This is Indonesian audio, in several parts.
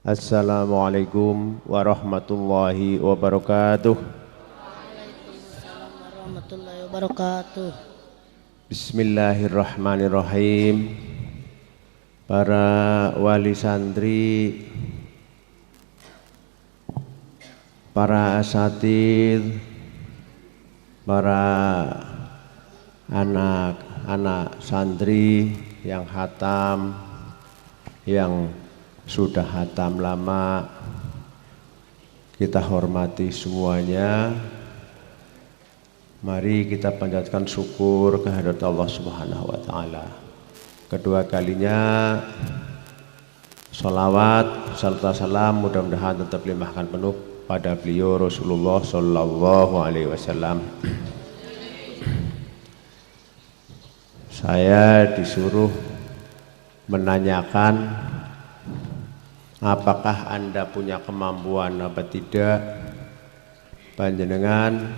Assalamualaikum warahmatullahi wabarakatuh. Waalaikumsalam warahmatullahi wabarakatuh. Bismillahirrahmanirrahim. Para wali santri, para asatidz, para anak-anak santri yang khatam, yang sudah khatam lama, kita hormati semuanya. Mari kita panjatkan syukur kehadirat Allah Subhanahu wa taala. Kedua kalinya sholawat serta salam mudah-mudahan tetap limpahkan penuh pada beliau Rasulullah sallallahu alaihi wasallam. Saya disuruh menanyakan apakah Anda punya kemampuan apa tidak panjenengan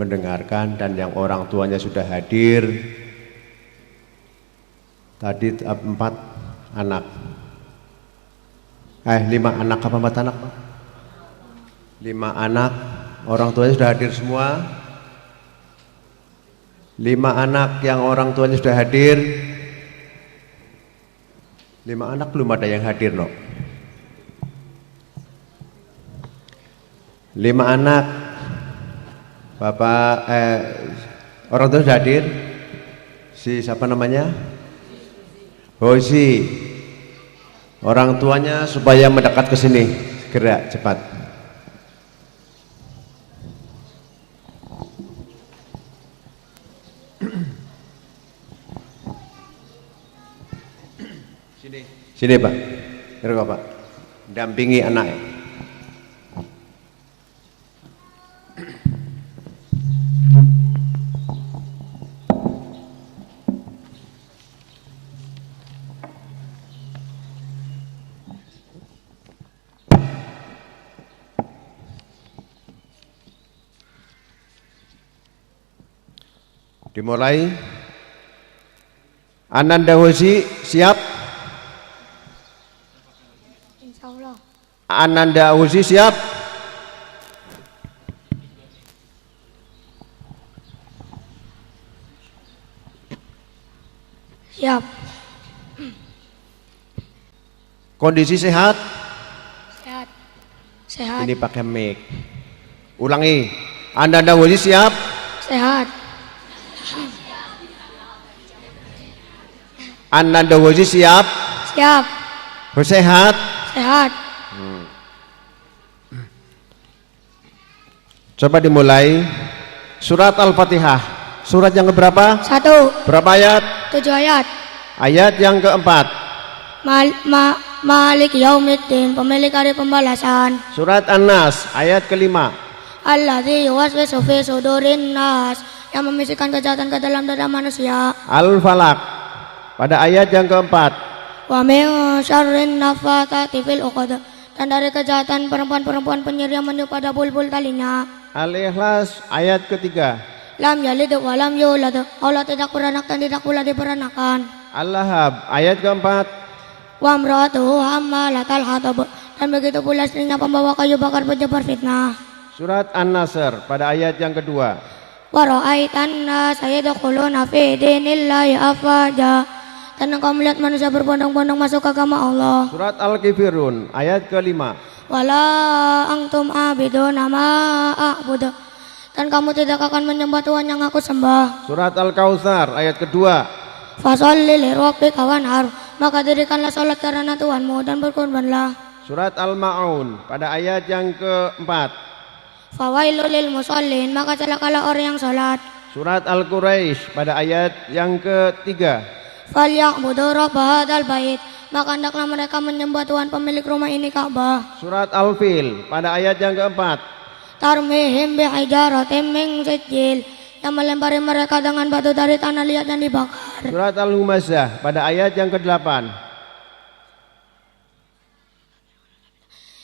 mendengarkan, dan yang orang tuanya sudah hadir tadi 4 anak 5 anak apa 4 anak? 5 anak orang tuanya sudah hadir semua. 5 anak yang orang tuanya sudah hadir. 5 anak belum ada yang hadir no. 5 anak Bapak orang tua sudah hadir. Si siapa namanya? Hosi. Orang tuanya supaya mendekat ke sini, segera cepat. Sini Pak. Terus Pak. Dampingi anaknya. Dimulai. Ananda Hosi siap? Insyaallah. Ananda Hosi siap? Siap. Kondisi sehat? Sehat. Sehat. Ini pakai mic. Ulangi. Ananda Hosi siap? Sehat. Ananda Hosi siap? Siap. Sehat? Sehat. Coba dimulai. Surat Al-Fatihah. Surat yang keberapa? 1. Berapa ayat? 7 ayat. Ayat yang keempat. Malik yaumiddin, pemilik hari pembalasan. Surat An-Nas ayat kelima. Alladzi yuwaswisu fi sudurin nas, yang membisikkan kejahatan ke dalam dada manusia. Al-Falaq pada ayat yang keempat. Wa min syarrin naffatsati fil 'uqad, dan dari kejahatan perempuan-perempuan penyihir yang meniup pada bulbul talinya. Al-Ikhlas ayat ketiga. Lam yalid wa lam yulad, Allah tidak beranak dan tidak pula diperanakan. Al-Lahab ayat keempat. Wa imra'atuhu hammalatal hatab, dan begitu pula istrinya pembawa kayu bakar penyebar fitnah. Surat An-Nasr pada ayat yang kedua. Wa ra'aitan nasa yadkhuluna fi dinillahi afwaja, dan engkau melihat manusia berbondong-bondong masuk ke agama Allah. Surat Al-Kafirun ayat kelima. Wala antum abiduna ma a'budu, dan kamu tidak akan menyembah Tuhan yang aku sembah. Surat Al-Kautsar ayat kedua. Fasholli li rabbika wanhar, maka dirikanlah salat karena Tuhanmu dan berkorbanlah. Surat Al-Ma'un pada ayat yang keempat. Fawailul lil musallin, maka celakalah orang yang salat. Surat Al-Quraisy pada ayat yang ketiga. Falyabudu rabb hadzal bait, maka hendaklah mereka menyembah Tuhan pemilik rumah ini Ka'bah. Surat Al-Fil pada ayat yang keempat. Tarmihim bihijaratin min sijil, yang melempari mereka dengan batu dari tanah liat dan dibakar. Surat Al-Humazah pada ayat yang ke-8.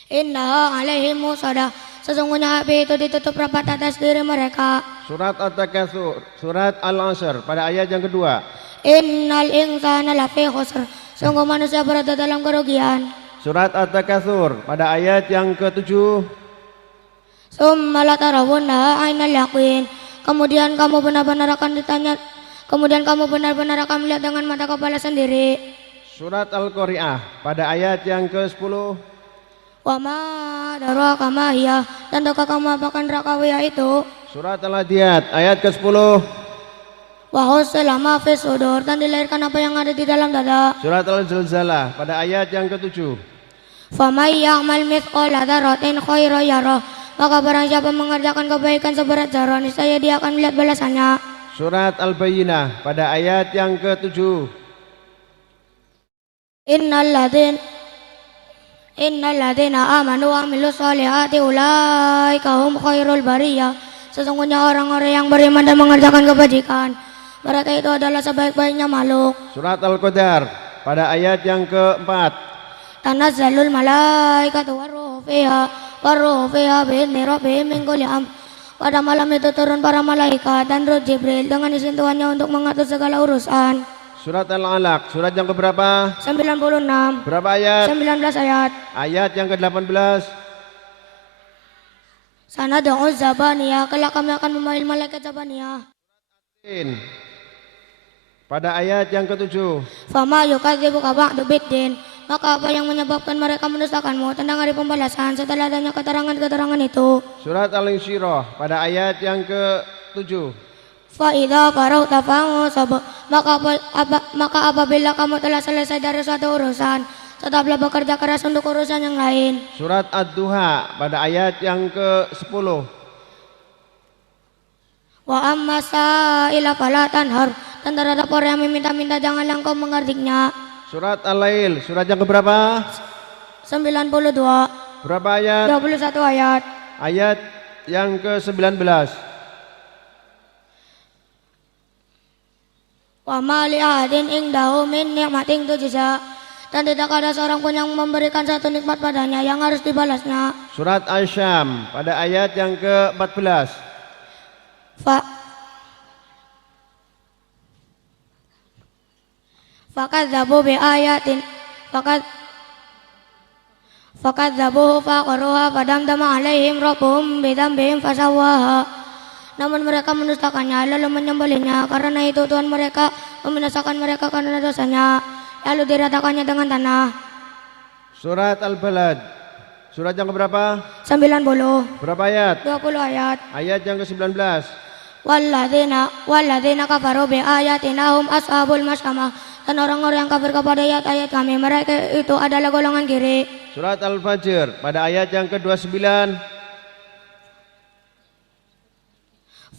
Inna alaihim musada, sesungguhnya api itu ditutup rapat atas diri mereka. Surat At-Takatsur, surat Al-Asr pada ayat yang kedua. Innal insana lafi khusr, sungguh manusia berada dalam kerugian. Surat At-Takatsur pada ayat yang ke-7. Summa latarawunnaha ainal yaqin. Kemudian kamu benar-benar akan melihat dengan mata kepala sendiri. Surat Al-Qari'ah pada ayat yang ke-10. Wa ma adraka ma hiya, dan tahukah kamu apakan neraka itu? Surat Al-Adiyat ayat ke-10. Wa husila ma fis sudur, dan dilahirkan apa yang ada di dalam dada. Surat Al-Zalzalah pada ayat yang ke-7. Faman ya'mal mithqala dzarratin khairan yarah, maka barang siapa mengerjakan kebaikan seberat zarah, niscaya dia akan melihat balasannya. Surat Al-Bayyinah pada ayat yang ke-7. Innal ladzina amanu wa amilus solihati ulaika hum khairul bariyah. Sesungguhnya orang-orang yang beriman dan mengerjakan kebajikan, mereka itu adalah sebaik-baiknya makhluk. Surat Al-Qadar pada ayat yang ke-4. Tanazzalul malaikatu waruhu fiha bi'izni rabbihim min kulli amr. Pada malam itu turun para malaikat dan Roh Jibril dengan izin Tuhannya untuk mengatur segala urusan. Surat Al-Alaq, surat yang keberapa? 96. Berapa ayat? 19 ayat. Ayat yang ke-18. Sanad'u zabaniyah, kelak kami akan memanggil malaikat zabaniyah. Pada ayat yang ke-7. Fama yukadzibuka ba'du biddin, maka apa yang menyebabkan mereka mendustakanmu tentang hari pembalasan setelah adanya keterangan-keterangan itu. Surat Al-Insyirah pada ayat yang ke-7. Fa'idha farauta fa'usab, maka apabila kamu telah selesai dari suatu urusan, tetaplah bekerja keras untuk urusan yang lain. Surat Ad-Duha pada ayat yang ke-10. Wa amma sa'ila fala tanhar, dan terhadap orang yang meminta-minta janganlah engkau mengerdiknya. Surat Al-Lail, surat yang keberapa? 92. Berapa ayat? 21 ayat. Ayat yang ke-19. Wa ma li ahadin indahu min ni'matin tujza, dan tidak ada seorang pun yang memberikan satu nikmat padanya yang harus dibalasnya. Surat Asy-Syam pada ayat yang ke-14. Fakadzabu bi ayatin fakadzabuhu faqaruha fadamdama alaihim rabbuhum bidzambihim fasawwaha. Namun mereka mendustakannya lalu menyembelihnya, karena itu Tuhan mereka membinasakan mereka karena dosanya, lalu diratakannya dengan tanah. Surat Al-Balad, surat yang keberapa? 90. Berapa ayat? 20 ayat. Ayat yang ke-19. Walladzina kafaru bi ayatina hum ashabul mas'amah, dan orang-orang yang kafir kepada ayat-ayat kami, mereka itu adalah golongan kiri. Surat Al-Fajr pada ayat yang ke-29.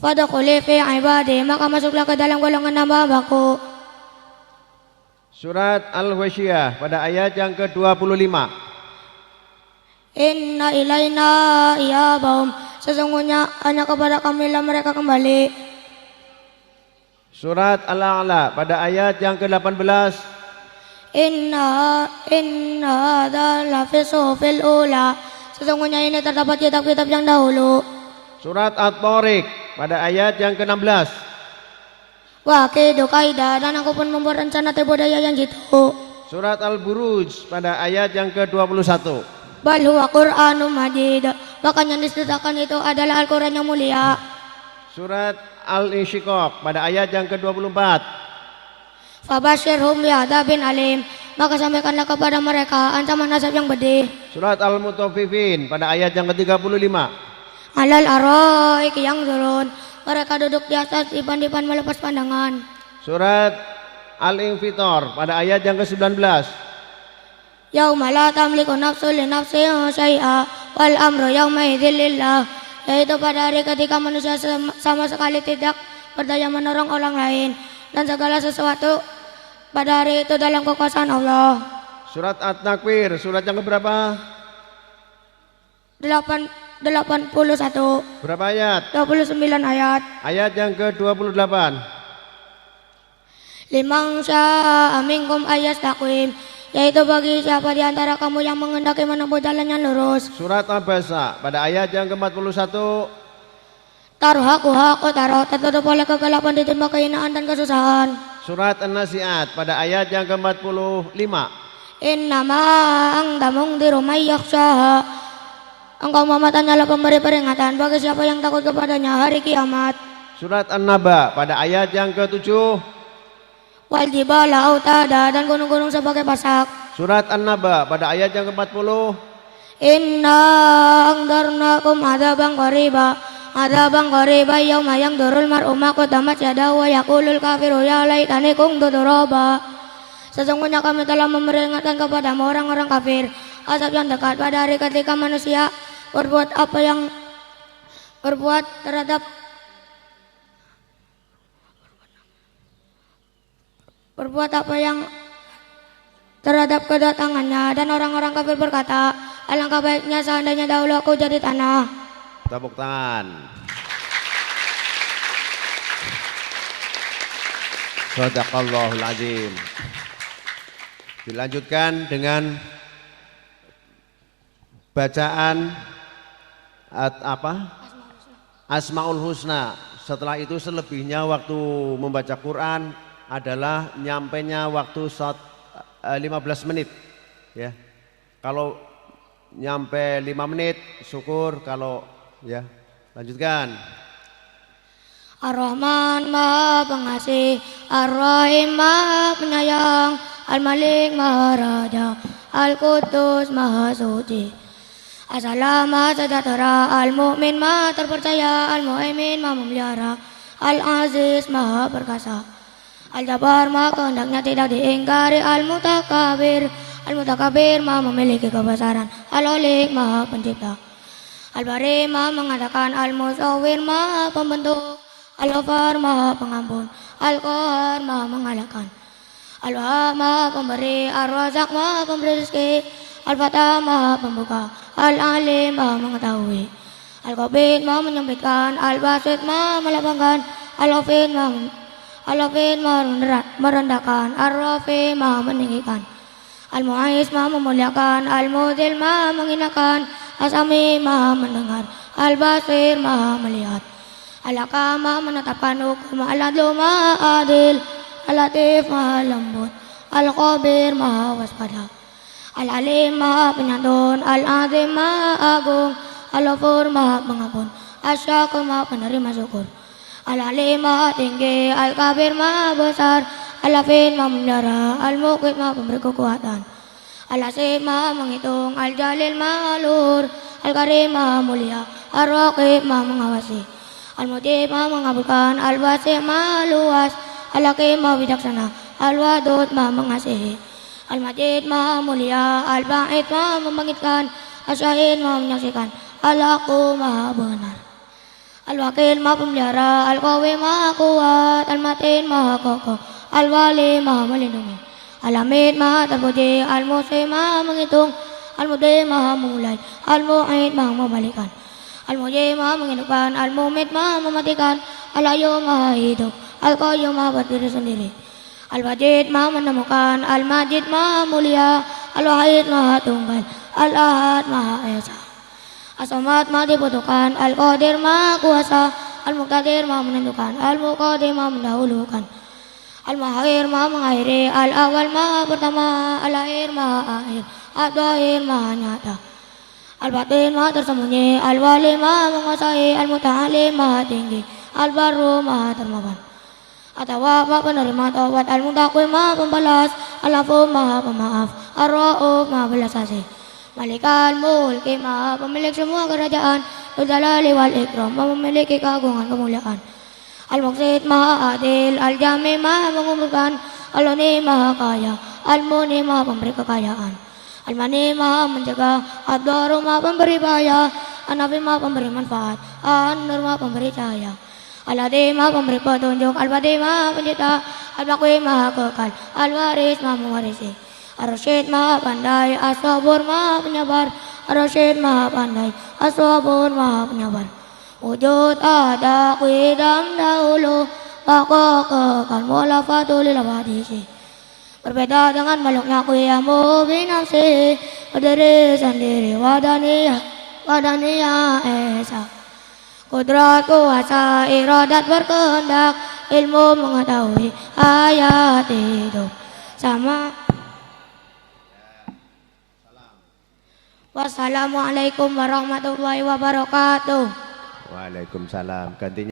Fadkhuli fi ibadi, maka masuklah ke dalam golongan hamba-Hambaku. Surat Al-Ghasyiyah pada ayat yang ke-25. Inna ilaina iyabahum, sesungguhnya hanya kepada kamilah mereka kembali. Surat Al-A'la pada ayat yang ke-18. Inna hadza lafi suhufil ula, sesungguhnya ini terdapat kitab-kitab yang dahulu. Surat At-Tariq pada ayat yang ke-16. Wa aqidu qaida, dan aku pun membuat rencana budaya yang jitu. Surat Al-Buruj pada ayat yang ke-21. Bal huwa Qur'anum Majid, bahkan yang diceritakan itu adalah Al-Qur'an yang mulia. Surat Al-Insyiqaq pada ayat yang ke-24. Fabashirhum bi'adzabin alim, maka sampaikanlah kepada mereka ancaman azab yang pedih. Surat Al-Mutaffifin pada ayat yang ke-35. Alal araiki yang turun, mereka duduk di atas dipan-dipan melepas pandangan. Surat Al-Infitar pada ayat yang ke-19. Yauma la tamliku nafsun li nafsin syai'a wal amru yauma idzil lillah, yaitu pada hari ketika manusia sama sekali tidak berdaya menolong orang lain, dan segala sesuatu pada hari itu dalam kekuasaan Allah. Surat At-Takwir, surat yang keberapa? 81. Berapa ayat? 29 ayat. Ayat yang ke-28. Liman syaa minkum ayastaqim, yaitu bagi siapa di antara kamu yang menghendaki menempuh jalan yang lurus. Surat Abasa pada ayat yang ke-41. Tarhaquha qatara, tertutup oleh kegelapan ditimpa kehinaan dan kesusahan. Surat An-Nazi'at pada ayat yang ke-45. Innama anta mungdiru may yakhshaha. Engkau Muhammad hanyalah pemberi peringatan bagi siapa yang takut kepadanya hari kiamat. Surat An-Naba pada ayat yang ke-7. Wal jibala autada, dan gunung-gunung sebagai pasak. Surat An-Naba pada ayat yang ke-40. Inna angdarnakum adzaban qariba yauma yangdurul mar'u ma qaddamat yadahu wa yaqulul kafiru ya laitani kuntu turaba. Sesungguhnya kami telah memperingatkan kepadamu orang-orang kafir azab yang dekat pada hari ketika manusia berbuat apa yang terhadap kedatangannya, dan orang-orang kafir berkata, alangkah baiknya seandainya dahulu aku jadi tanah. Tepuk tangan. Shadaqallahul azim. Dilanjutkan dengan bacaan Asmaul Husna. Setelah itu selebihnya waktu membaca Quran adalah nyampenya waktu 15 menit ya. Kalau nyampe 5 menit syukur, kalau ya lanjutkan. Ar-Rahman Maha Pengasih, Ar-Rahim Maha Penyayang, Al-Malik Maha Raja, Al-Quddus Maha Suci, As-Salam Maha Sejahtera, Al-Mu'min Maha Terpercaya, Al-Mu'min Maha Memelihara, Al-Aziz Maha Perkasa, Al-Jabbar Maha kehendaknya tidak diingkari, Al-Mutakabir Maha memiliki kebesaran, Al-Olik Maha Pencipta, Al-Bari Maha mengadakan, Al-Musawwir Maha Pembentuk, Al-Ghafar Maha Pengampun, Al-Qahar Maha mengalahkan, Al-Wahhab Maha Pemberi, Ar-Razak Maha Pemberi rezeki, Al-Fatah Maha Pembuka, Al-Alim Maha mengetahui, Al-Qabid Maha menyempitkan, Al-Basit Maha melapangkan, Al-Hafid Maha merendahkan, Ar-Rafi Maha meninggikan, Al-Mu'ais Maha memuliakan, Al-Mudhil Maha menghinakan, As-Sami Maha mendengar, Al-Basir Maha melihat, Al-Hakam Maha menetapkan hukum, Al-Adlu Maha adil, Al-Latif Maha lembut, Al-Khabir Maha waspada, Al-Alim Maha penyantun, Al-Azim Maha agung, Al-Ghafur Maha pengampun, Asy-Syakur Maha penerima syukur, Al-Alim Maha tinggi, Al-Kabir Maha besar, Al-Hafid Maha memelihara, Al-Muqit Maha pemberi kekuatan, Al-Hasib Maha menghitung, Al-Jalil Maha luhur, Al-Karim Maha mulia, Ar-Raqib Maha mengawasi, Al-Mujib Maha mengabulkan, Al-Wasi' Maha luas, Al-Hakim Maha bijaksana, Al-Wadud Maha mengasihi, Al-Majid Maha mulia, Al-Ba'id Maha membangkitkan, Al-Syahid Maha menyaksikan, Al-Aqu Maha benar, Al-Wakil Maha pemelihara, Al-Qawi Maha kuat, Al-Matin Maha kokoh, Al-Wali Maha melindungi, Al-Hamid Maha terpuji, Al-Muhsin Maha menghitung, Al-Mudhi Maha memulai, Al-Mu'id Maha membalikan, Al-Mujib Maha menghidupkan, Al-Mumit Maha mematikan, Al-Hayyum Maha hidup, Al-Qayyum Maha berdiri sendiri, Al-Wajid Maha menemukan, Al-Majid Maha mulia, Al-Wahid Maha tunggal, Al-Ahad Maha esa, As-Samad Maha dibutuhkan, Al-Qadir Maha kuasa, Al-Muqtadir Maha menentukan, Al-Muqaddim Maha mendahulukan, Al-Mahir Maha mengakhiri, Al-Awwal Maha pertama, Al-Akhir Maha akhir, Al-Dhahir Maha nyata, Al-Batin Maha tersembunyi, Al-Wali Maha menguasai, Al-Muta'alim Maha tinggi, Al-Barru Maha termawan, At-Tawwab Maha penerima taubat, Al-Muntaqim Maha pembalas, Al-Afu Maha pemaaf, Ar-Ra'uf Maha belas kasih, Malikal Mulki Maha pemilik semua kerajaan, Dzul-Jalali wal Ikram Maha memiliki keagungan kemuliaan, Al-Muqsit Maha adil, Al-Jami Maha mengumpulkan, Al-Ghani Maha kaya, Al-Muni Maha pemberi kekayaan, Al-Mani Maha mencegah, Ad-Daru Maha pemberi bahaya, An-Nafi Maha pemberi manfaat, An-Nur Maha pemberi cahaya, Al-Hadi Maha pemberi petunjuk, Al-Badi Maha pencipta, Al-Baqi Maha kekal, Al-Waris Maha mewarisi, Ar-Rasyid Maha pandai, As-Sabur Maha penyabar, Ar-Rasyid Maha pandai, As-Sabur Maha penyabar, wujud ada qidam dahulu, baqa kekal, mu'lafatul abadisi, berbeda dengan makhluknya qiyamu binafsi, berdiri sendiri wadaniyah esa, kudrat kuasa iradat berkehendak, ilmu mengetahui ayat hidup sama. Wassalamualaikum warahmatullahi wabarakatuh. Waalaikumsalam. Gantinya